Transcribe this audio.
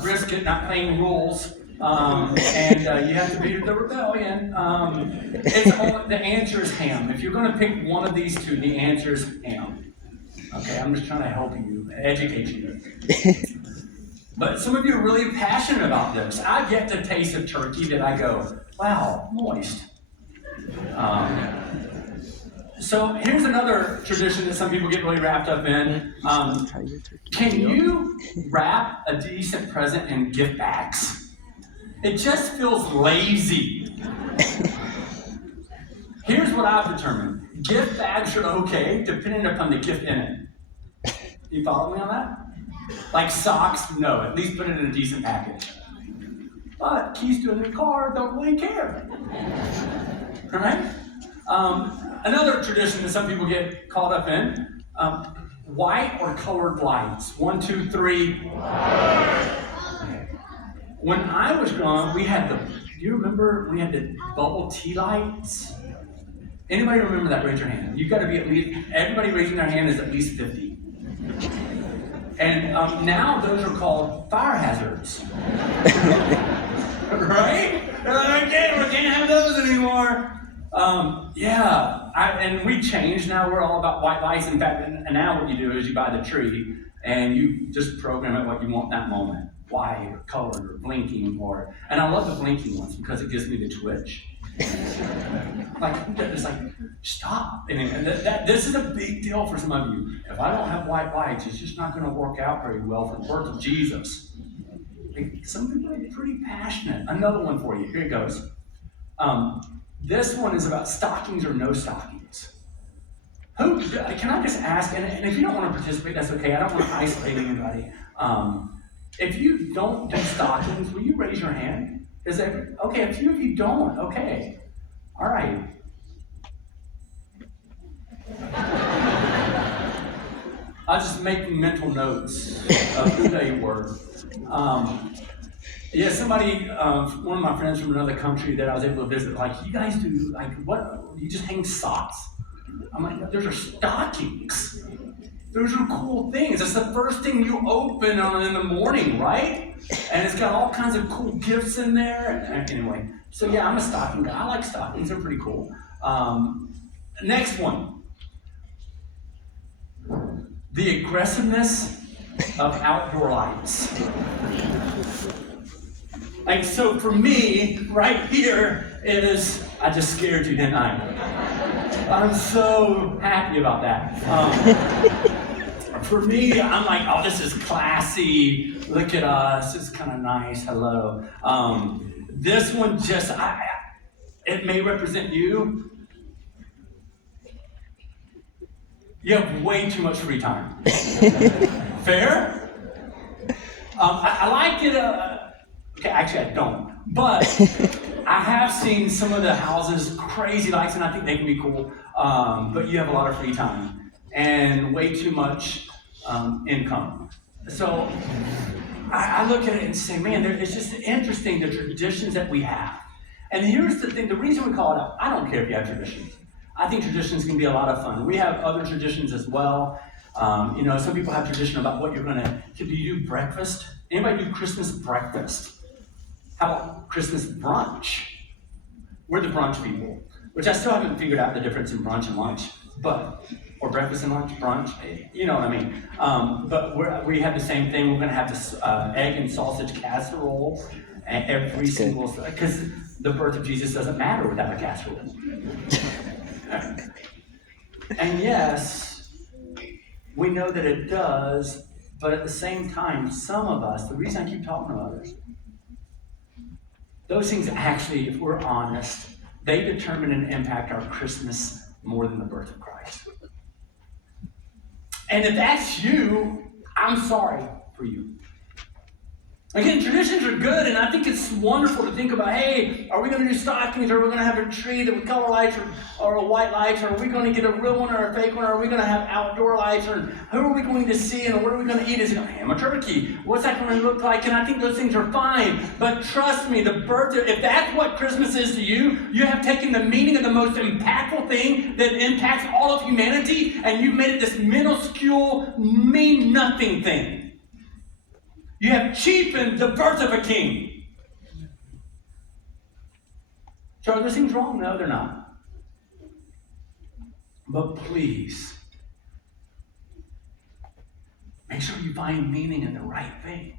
Brisket not playing rules, and you have to beat the rebellion. The answer is ham. If you're going to pick one of these two, the answer is ham. Okay, I'm just trying to help you, educate you. But some of you are really passionate about this. I've yet to taste a turkey that I go, wow, moist. So here's another tradition that some people get really wrapped up in. Can you wrap a decent present in gift bags? It just feels lazy. Here's what I've determined. Gift bags are okay, depending upon the gift in it. You follow me on that? Like socks, no. At least put it in a decent package. But keys to a new car, don't really care. All right? Another tradition that some people get caught up in, white or colored lights. 1, 2, 3. When I was growing up, we had do you remember we had the bubble tea lights? Anybody remember that? Raise your hand. You've got to be at least, everybody raising their hand is at least 50. And now those are called fire hazards. Right? They're like, we can't have those anymore. And we changed. Now we're all about white lights. In fact, and now what you do is you buy the tree and you just program it what you want that moment. White or colored or blinking and I love the blinking ones because it gives me the twitch. It's like, stop. And this is a big deal for some of you. If I don't have white lights, it's just not going to work out very well for the birth of Jesus. Some people are pretty passionate. Another one for you. Here it goes. This one is about stockings or no stockings. Can I just ask, and if you don't want to participate, that's okay. I don't want to isolate anybody. If you don't do stockings, will you raise your hand? Okay, a few of you don't. Okay. All right. I'll just make mental notes of who they were. Somebody, one of my friends from another country that I was able to visit, you guys do, what? You just hang socks? I'm like, those are stockings. Those are cool things. It's the first thing you open in the morning, right? And it's got all kinds of cool gifts in there. Anyway, so yeah, I'm a stocking guy. I like stockings. They're pretty cool. Next one. The aggressiveness of outdoor lights. So for me, right here is, I just scared you, didn't I? I'm so happy about that. For me, I'm like, oh, this is classy. Look at us. It's kind of nice. Hello. This one it may represent you. You have way too much free time. Fair? I like it. Okay, actually, I don't. But I have seen some of the houses, crazy lights, and I think they can be cool. But you have a lot of free time and way too much income. So I look at it and say, man, it's just interesting the traditions that we have. And here's the thing, the reason we call it out, I don't care if you have traditions. I think traditions can be a lot of fun. We have other traditions as well. Some people have tradition about what you're do you do breakfast? Anybody do Christmas breakfast? How about Christmas brunch? We're the brunch people, which I still haven't figured out the difference in brunch and lunch, or breakfast and lunch, brunch, you know what I mean. But we have the same thing. We're going to have this egg and sausage casserole every single, because the birth of Jesus doesn't matter without a casserole. And yes, we know that it does, but at the same time, some of us, the reason I keep talking to others, those things actually, if we're honest, they determine and impact our Christmas more than the birth of Christ. And if that's you, I'm sorry for you. Again, traditions are good, and I think it's wonderful to think about, hey, are we going to do stockings, or are we going to have a tree that with color lights, or a white lights, or are we going to get a real one or a fake one, or are we going to have outdoor lights, or who are we going to see, and what are we going to eat? Is it going to ham or turkey? What's that going to look like? And I think those things are fine, but trust me, if that's what Christmas is to you, you have taken the meaning of the most impactful thing that impacts all of humanity, and you've made it this minuscule, mean-nothing thing. You have cheapened the birth of a king. So are those things wrong? No, they're not. But please, make sure you find meaning in the right thing.